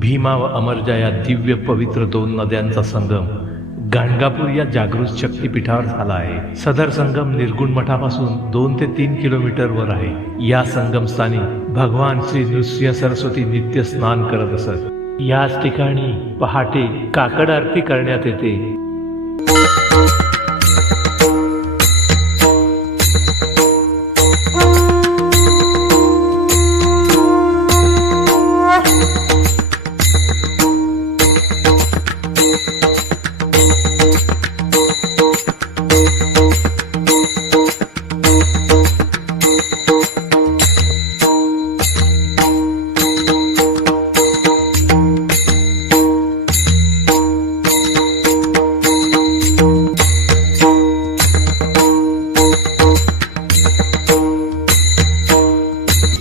भीमा व अमरजा या दिव्य पवित्र दोन नद्यांचा संगम गाणगापूर या जागृत शक्तिपीठावर झाला आहे. सदर संगम निर्गुण मठापासून 2 ते 3 किलोमीटरवर आहे. या संगमस्थानी भगवान श्री नृसिंह सरस्वती नित्य स्नान करत असत. याच ठिकाणी पहाटे काकड आरती करण्यात येते.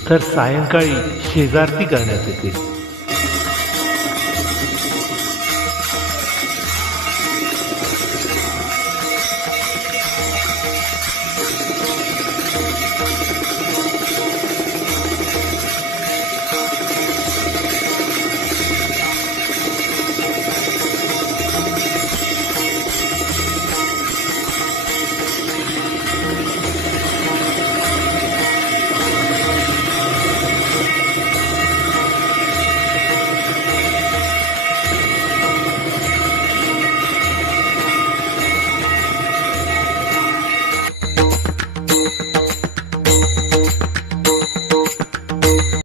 तर सायंकाळी शेजारती करण्यात येते.